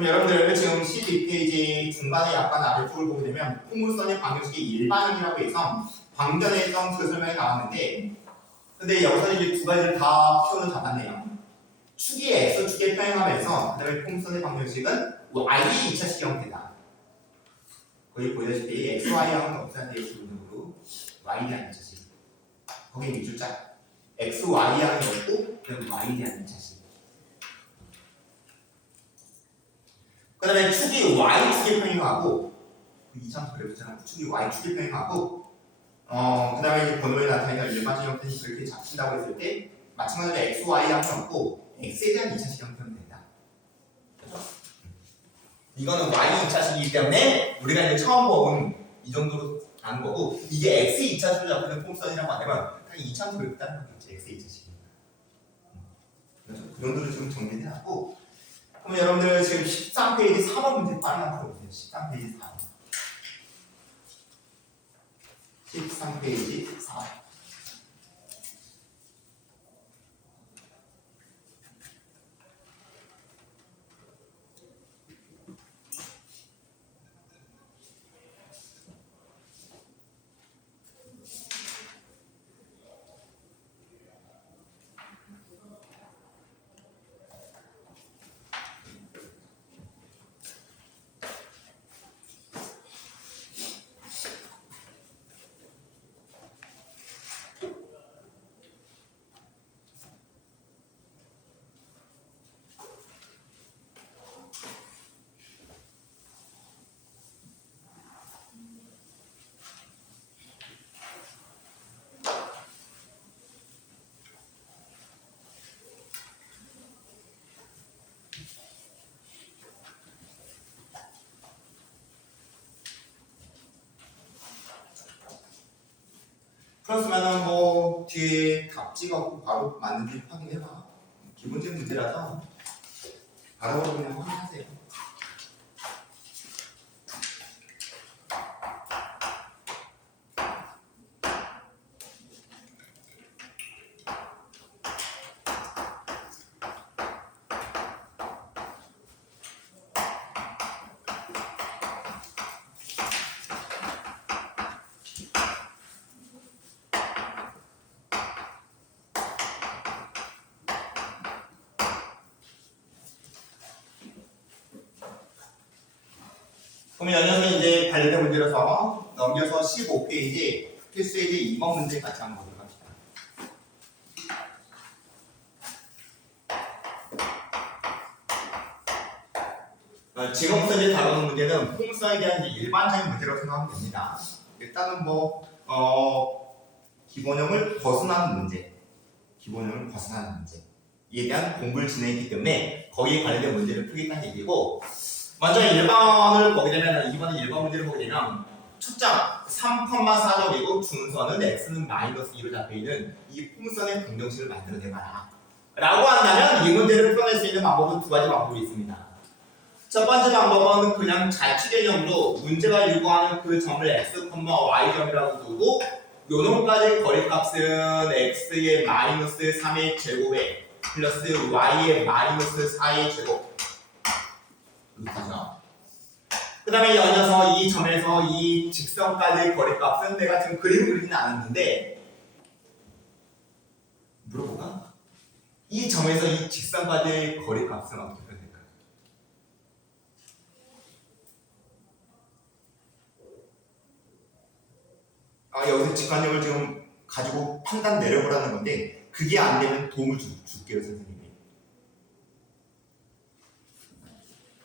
그럼 여러분들 지금 12페이지 중간에 약간 아래쪽을 보게 되면 포물선의 방정식이 일반형이라고 해서 방전에 있던 그 설명이 나왔는데, 근데 여기서 이제 두 가지를 다 표현을 잡았네요. 축이 x축에 평행하면서 그다음에 포물선의 방정식은 y의 2차식 형태다. 거기 보다시피 xy하고는 없애야 돼요. 기본적으로 y에 대한 2차식. 거기 밑줄자 xy하는 없고 그럼 y에 대한 2차식. 그 다음에 축이 y축에 평행하고 2참 그래프잖아. 축이 y축에 평행하고 그 다음에 번호에 나타내는 일반적 형태는 그렇게 잡힌다고 했을 때 마찬가지로 xy하는 없고 x에 대한 2차식 형태는 된다. 그렇죠? 이거는 y 2차식이기 때문에 우리가 이제 처음 보은 이 정도로 아는 거고, 이게 x 2차식으로 잡히는 폼선이라고 한다면 딱 2참 그래프 따는 거겠지. x 2차식이니까. 그렇죠? 그 정도로 좀 정리를 하고, 그럼 여러분들 지금 13페이지 4번 문제 빠르게 풀어보세요. 13페이지 4번. 13페이지 4번. 그렇으면은 뭐 뒤에 답 찍어갖고 바로 맞는지 확인해봐. 기본적인 문제라서 바로 그냥 확인하세요. 그러면 연연은 이제 관련된 문제라서 넘겨서 15페이지 필수의 이제 2번 문제 같이 한번 보도록 합시다. 지금부터 이제 다루는 문제는 풍수에 대한 이제 일반적인 문제라고 생각하면 됩니다. 일단은 뭐 기본형을 벗어나는 문제, 기본형을 벗어나는 문제에 대한 공부를 진행했기 때문에 거기에 관련된 문제를 풀겠다는 얘기고, 먼저 1번을 보게 되면, 이번에 1번 문제를 보게 되면 첫장 3,4점이고 준선은 x는 마이너스 2로 잡혀있는 이 풍선의 방정식을 만들어내봐라 라고 한다면 이 문제를 풀어낼 수 있는 방법은 두 가지 방법이 있습니다. 첫 번째 방법은 그냥 자취 개념으로 문제가 요구하는 그 점을 x, y점이라고 두고 요 놈까지 거리값은 x의 마이너스 3의 제곱에 플러스 y의 마이너스 4의 제곱 그죠? 그 다음에 연이어서 이 점에서 이 직선까지의 거리값은 내가 지금 그림을 그리지는 않았는데 물어볼까? 이 점에서 이 직선까지의 거리값은 어떻게 표현될까요? 여기서 직관력을 지금 가지고 판단 내려보라는 건데 그게 안 되면 도움을 줄게요, 선생님이.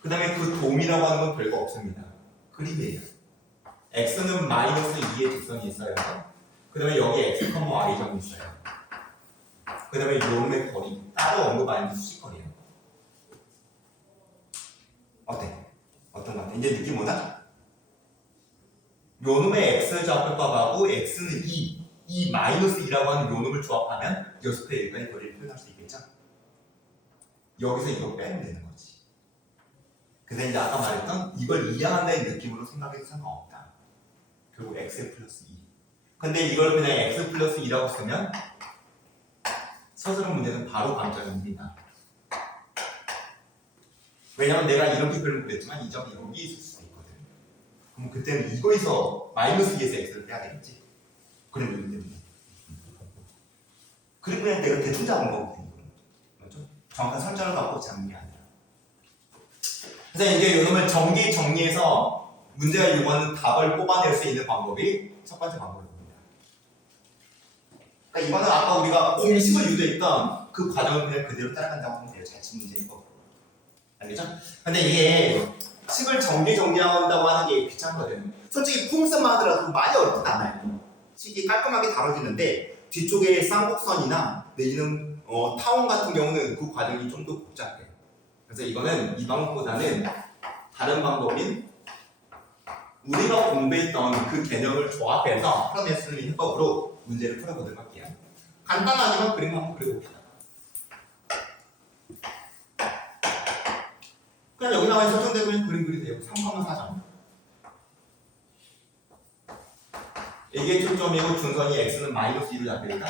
그 다음에 그 도움이라고 하는 건 별거 없습니다. 그림이에요. x는 마이너스 2의 직선이 있어요. 그 다음에 여기 x, y점이 있어요. 그 다음에 요놈의 거리 따로 언급 안 해도 수직거리예요. 어때? 어떤 것 같아? 이제 느낌 오나? 요놈의 x 좌표값하고 x는 2, 이 마이너스 2라고 하는 요놈을 조합하면 여섯의 일간의 거리를 표현할 수 있겠죠? 여기서 이거 빼면 되는 거지. 근데 이제 아까 말했던 이걸 이해한다는 느낌으로 생각해도 상관없다. 결국 x 플러스 2. 근데 이걸 그냥 x 플러스 2라고 쓰면 서술형 문제는 바로 감점입니다. 왜냐면 내가 이렇게 그림을 그렸지만 이 점이 여기 있을 수도 있거든. 그럼 그때는 이거에서 마이너스 2에서 x를 빼야 되겠지. 그림 그리기 때문에. 그리고 그냥 내가 대충 잡은 거거든. 맞죠? 정확한 설정을 갖고 잡는 게 아니라. 그래서 이제 이놈을 정리해서 문제가 요구하는 답을 뽑아낼 수 있는 방법이 첫 번째 방법입니다. 그러니까 이거는 아까 우리가 공식을 유도했던 그 과정을 그냥 그대로 따라간다고 하면 돼요. 자칫 문제인 거. 알겠죠? 근데 이게 식을 정리한다고 하는 게 귀찮거든. 솔직히 품성만 하더라도 많이 어렵진 않아요. 식이 깔끔하게 다뤄지는데 뒤쪽에 쌍곡선이나 내지는 타원 같은 경우는 그 과정이 좀 더 복잡해. 그래서 이거는 이 방법보다는 다른 방법인 우리가 공부했던 그 개념을 조합해서 풀어낼 수 있는 해법으로 문제를 풀어보도록 할게요. 간단하지만 그림 한번 그려봅시다. 그냥 여기 나와 있는 설정대로 그림 그리세요. 3,4점. 이게 초점이고 중선이 x는 마이너스 2로 잡히니까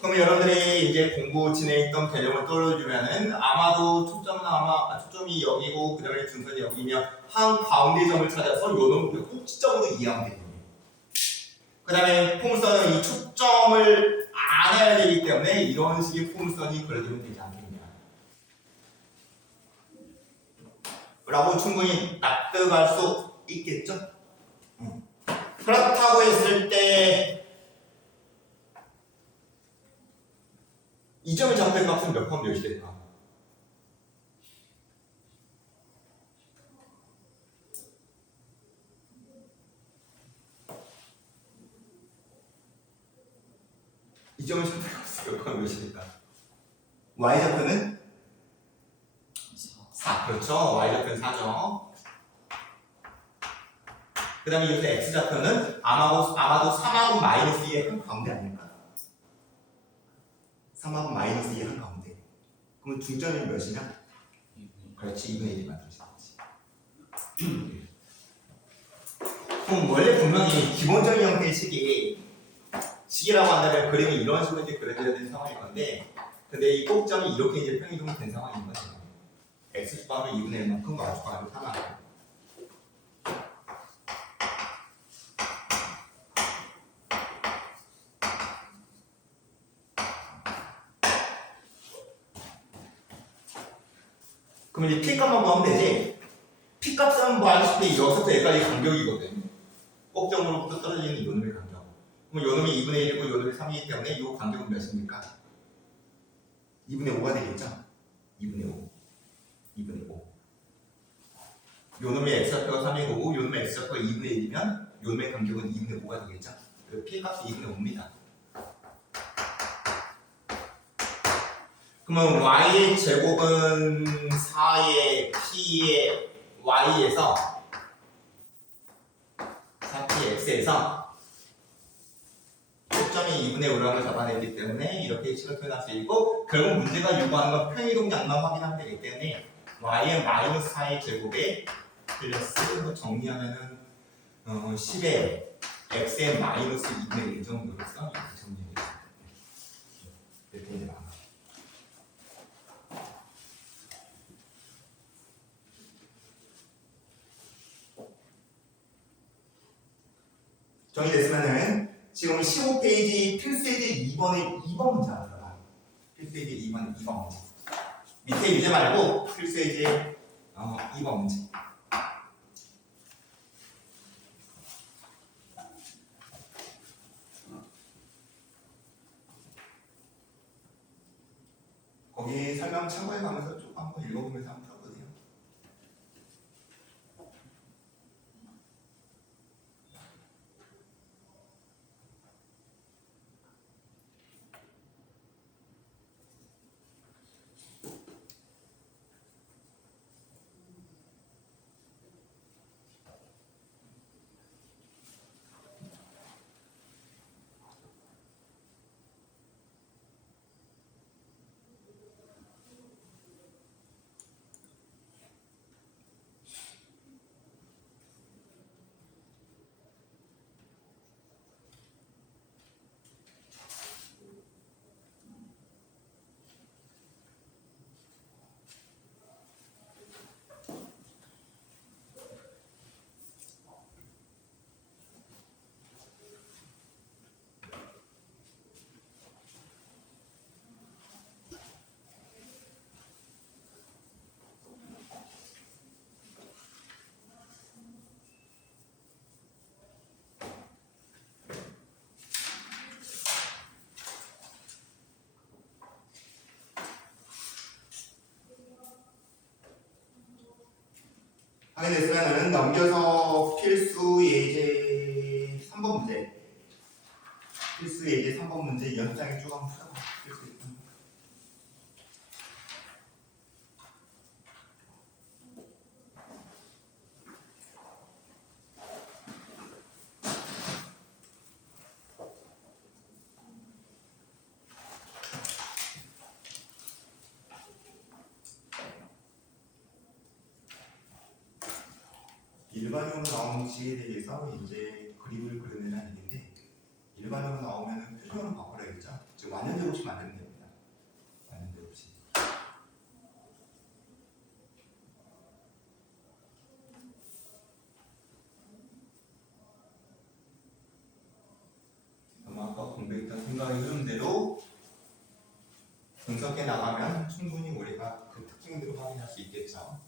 그러면 여러분들이 이제 공부 진행했던 개념을 떠올려주면은 아마도 초점이 여기고 그 다음에 중선이 여기면 한 가운데 점을 찾아서 요놈을 꼭지점으로 이해하면 되거든요. 그 다음에 포물선은 이 초점을 알아야 되기 때문에 이런 식의 포물선이 그려지면 되지 않겠냐 라고 충분히 납득할 수 있겠죠? 그렇다고 했을 때 이 점의 좌표의 값은 몇 번 몇이 될까? 이 점의 좌표의 값은 몇 번 몇이 될까? y좌표는 4. 그렇죠. y좌표는 4죠. 그 다음에 여기서 x좌표는 아마도 3하고 마이너스 2의 한 가운데 아닐까? 3하고 마이너스 2의 한 가운데. 그러면 중점이 몇이냐? 그렇지. 2분의 1이 만들어지는 거지. 그럼 원래 분명히 기본적인 형태의 식이라고 한다면 그림이 이런 식으로 이제 그려져야 되는 상황일 건데 근데 이 꼭점이 이렇게 이제 평이동이 된 상황인 거죠. x축방으로 2분의 1만큼 y축방으로 3만큼. 그럼 이제 P값만 구하면 되지. P값은 뭐 알다시피 여기서부터 여기까지 간격이거든. 꼭점으로부터 떨어지는 요놈의 간격. 그럼 요놈이 2분의 1이고 요놈이 3이기 때문에 이 간격은 몇입니까? 2분의 5가 되겠죠? 2분의 5. 2분의 5. 요놈의 x좌표가 3인 거고 요놈의 x좌표가 2분의 1이면 요놈의 간격은 2분의 5가 되겠죠? 그리고 P값이 2분의 5입니다. 그러면 y의 제곱은 4의 p의 y에서 4p x에서 초점이 2분의 5라고 잡아내기 때문에 이렇게 식을 표현할 수 있고 결국 문제가 요구하는 건 평이동 양만 확인하면 되기 때문에 y의 마이너스 4의 제곱에 플러스 정리하면은 10의 x의 마이너스 2분의 1 정도로서 이렇게 정리해줍니다. 이렇게 이제 나와요. 정리됐으면은 지금 15페이지 필수예제 2번 문제 하나 들어가요. 필수예제 2번 문제. 밑에 유제 말고 필수예제 2번 문제. 거기 설명 참고해 가면서 쭉 한번 읽어보면서 한번 풀어보세요. 됐으면은 넘겨서 필수 예제 3번 문제. 필수 예제 3번 문제 연장에 쭉 한번 풀어봐. 필수 예제 3번. 일반형으로 나오는 공식에 대해서 이제 그림을 그려내는 얘기인데 일반형으로 나오면 표준어로 바꿔야겠죠. 즉 완전제 없이 만들면 됩니다. 완전제 없이. 아까 공부했던 생각의 흐름대로 분석해 나가면 충분히 우리가 그 특징들을 확인할 수 있겠죠.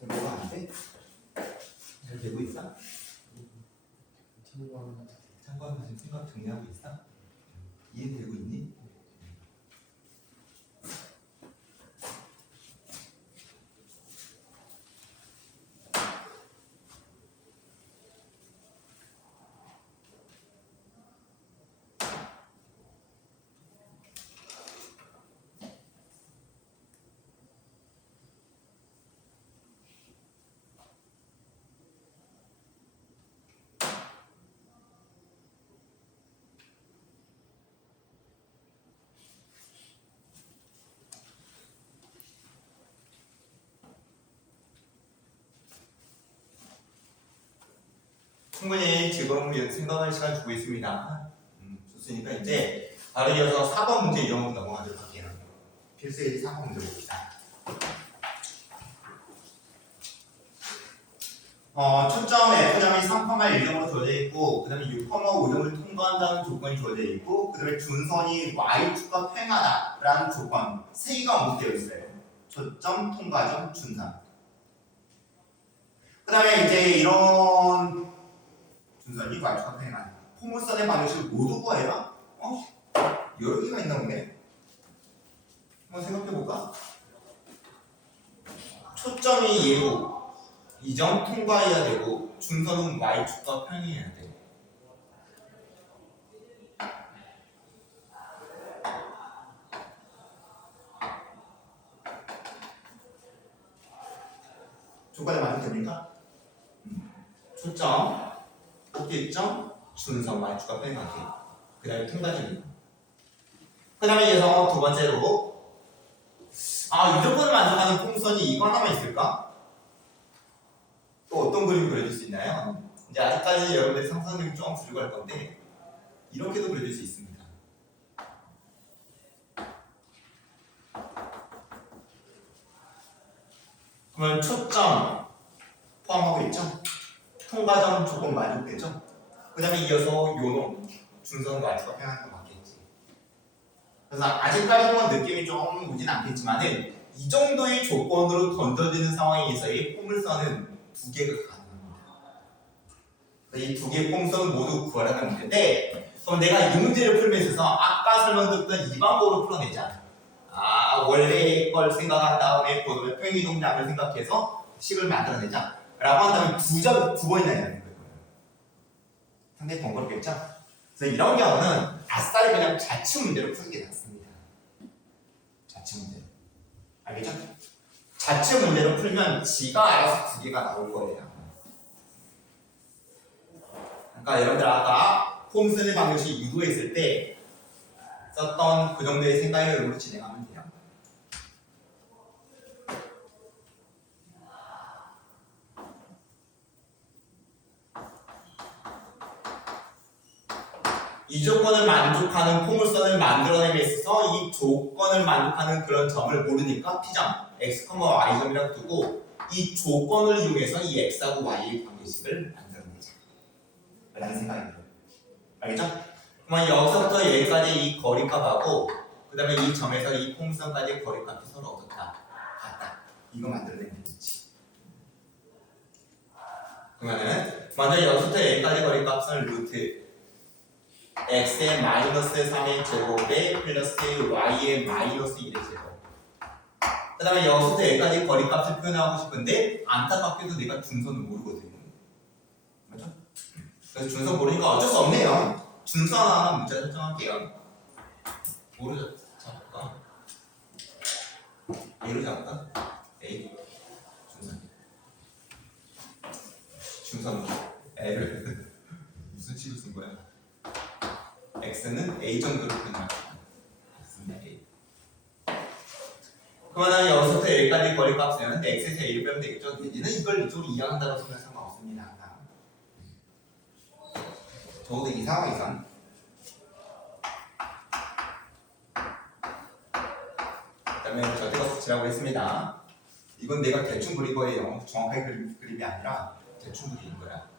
뭐가 안 돼? 잘 되고 있어? 참고하면서 지금 생각 정리하고 있어? 이해되고 있니? 충분히 지금 생각할 시간 주고 있습니다. 좋으니까 이제 바로 이어서 4번 문제 이용으로 넘어가도록 할게요. 필수 예제 4번 문제 봅시다. 초점 F점이 3,1점으로 주어져 있고 그 다음에 6,5점을 통과한다는 조건이 주어져 있고 그 다음에 준선이 Y축과 팽하다라는 조건 3개가 언급되어 있어요. 초점, 통과점, 준선. 그 다음에 이제 이런 준선이 Y축과 팽하다. 포물선의 방정식을 모두 구해요? 여러 개가 있나 보네. 한번 생각해볼까? 초점이 얘로 2점 통과해야 되고 준선은 Y축과 평행해야 돼. 조건에 맞으면 됩니까? 초점, 꼭지점, 준선 Y축과 평행하게. 그 다음에 통과점이고. 그 다음에 이어서 두 번째로 이 조건을 만족하는 풍선이 이거 하나만 있을까? 또 또 어떤 그림이 그려질 수 있나요? 이제 아직까지 여러분들이 상상력이 좀 줄고 할 건데 이렇게도 그려질 수 있습니다. 그러면 초점 포함하고 있죠? 통과점 조건 만족되죠? 그 다음에 이어서 요놈 준선 말투가 표현하는 거 맞겠지. 그래서 아직까지는 느낌이 좀 오진 않겠지만은 이 정도의 조건으로 던져지는 상황에서의 포물선은 두 개가 가능합니다. 이 두 개의 포물선을 모두 구하라는 문제인데 그럼 내가 이 문제를 풀면 있어서 아까 설명드렸던 이 방법으로 풀어내자. 원래 걸 생각한 다음에 그 평행 동작을 생각해서 식을 만들어내자 라고 한다면 두 번이나 해야 되는 거예요. 상당히 번거롭겠죠? 그래서 이런 경우는 아싸리 그냥 자취 문제로 푸는 게 낫습니다. 자취 문제로. 알겠죠? 자취 문제로 풀면 지가 알아서 두 개가 나올 거예요. 그러니까 여러분들 아까 폼 쓰는 방식이 유도했을 때 썼던 그 정도의 생각의 룰로 진행하면 돼요. 이 조건을 만족하는 포물선을 만들어내에 있어서 이 조건을 만족하는 그런 점을 모르니까 P점, X, Y점이라고 두고 이 조건을 이용해서 이 X하고 Y의 관계식을 만들어내자 라는 생각이 들어요. 알겠죠? 그러면 여기서부터 여기까지 이 거리값하고 그 다음에 이 점에서 이 포물선까지의 거리값이 서로 어떻다? 같다. 이거 만들어내면 되지. 그러면은 먼저 여기서부터 여기까지 거리값은 루트 x의 마이너스 3의 제곱에 플러스 y의 마이너스 1의 제곱. 그 다음에 여기서부터 여기까지 거리값을 표현하고 싶은데 안타깝게도 내가 준선을 모르거든요. 맞죠? 그래서 준선 모르니까 어쩔 수 없네요. 준선 하나 문자 설정할게요. 뭐로 잡을까? A로 잡을까? A 준선 L을 무슨 식을 쓴 거야? x는 a 정도로 표현합니다. x는 a. 그러면 여기서부터 여기까지 거리값은 x에서 a를 빼면 되겠죠? 얘는 이걸 이쪽으로 이해한다고 생각하면 상관없습니다. 적어도 이 상황에선 그다음에 저대값수치라고 했습니다. 이건 내가 대충 그린 거예요. 정확하게 그린 그림이 아니라 대충 그린 거야.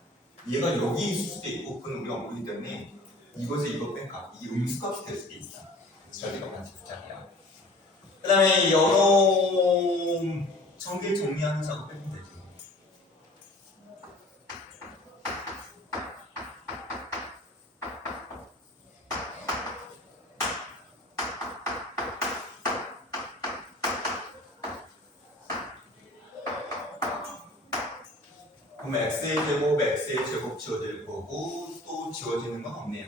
얘가 여기 있을 수도 있고 그건 우리가 모르기 때문에 이것을 이거 뺀 값, 이 음수값이 될 수도 있어. 그래서 저희가 같이 붙잡게요. 그 다음에 여놈 전개 정리하는 작업 해보면 되죠. 그럼 x의 제곱 지워질 거고 또 지워지는 건 없네요.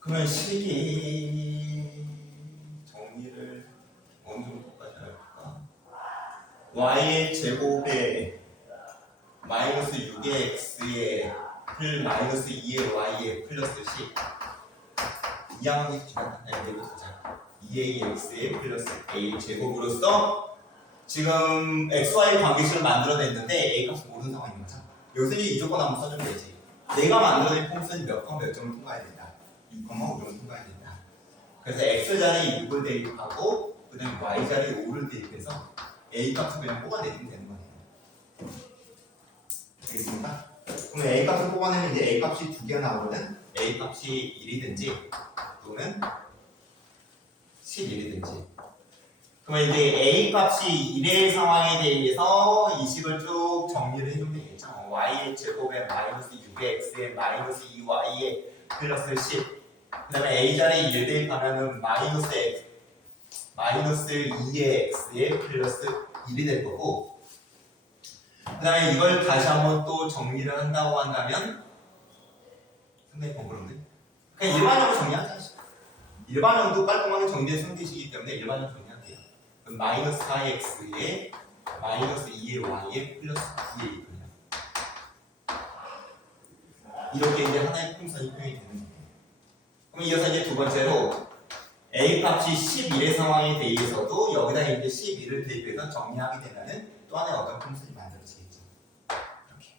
그러면 식이 정리를 어느 정도까지 할까? y의 제곱에 마이너스 6의 x에 플 마이너스 2의 y에 플러스 10 이 항이 기간단위로 2a x에 플러스 a 제곱으로서 지금 xy 관계식을 만들어냈는데 a 값을 모르는 상황인 거죠. 여기서 이 조건 한번 써주면 되지. 내가 만들어낸 폼선이 몇 점을 통과해야 된다. 2,5점을 통과해야 된다. 그래서 x 자리에 6을 대입하고 그 다음에 y 자리에 5를 대입해서 a 값을 그냥 뽑아내면 되는 거예요. 알겠습니까? 그럼 a 값을 뽑아내면 이제 a 값이 두 개가 나오거든. a 값이 1이든지 또는 11이든지. 그러면 이제 a 값이 1의 상황에 대해서 이 식을 쭉 정리를 해주면 되겠죠. y의 제곱에 마이너스 6의 x에 마이너스 2y에 플러스 10. 그 다음에 a 자리에 1 대입하면은 마이너스 2의 x에 플러스 1이 될 거고. 그 다음에 이걸 다시 한번 또 정리를 한다고 한다면 상당히 번거로운데? 그냥 일반형으로 정리하자. 일반형도 깔끔하게 정리된 상태식이기 때문에 일반형 정리할게요. 그럼 마이너스 4x에 마이너스 2의 y에 플러스 2의 2거든요. 이렇게 이제 하나의 풍선이 표현이 되는 거예요. 그럼 이어서 이제 두 번째로 a 값이 11의 상황에 대해서도 여기다 이제 11을 대입해서 정리하게 되면은 또 또 하나의 어떤 풍선이 만들어지겠죠. 이렇게.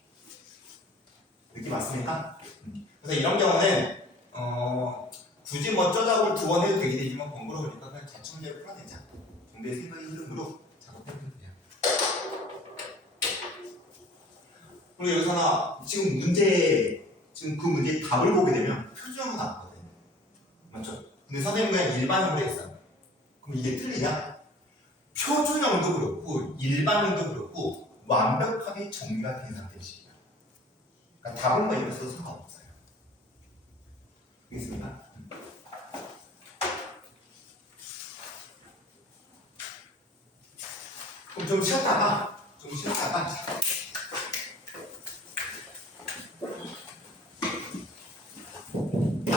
느낌 맞습니까? 그래서 이런 경우는 굳이 뭐 쪼작을 두 번 해도 되긴 되지만 번거로우니까 그냥 자체 문제를 풀어내자. 정비의 생각의 흐름으로 작업해보면 돼요. 그리고 여기서 하나 지금 그 문제의 답을 보게 되면 표준형은 나왔거든요. 맞죠? 근데 선생님은 그냥 일반형으로 했어요. 그럼 이게 틀리냐? 표준형도 그렇고 일반형도 그렇고 완벽하게 정리가 된 상태이시죠. 그러니까 답은 뭐 이래서 상관없어요. 알겠습니까? 그럼 좀 쉬었다가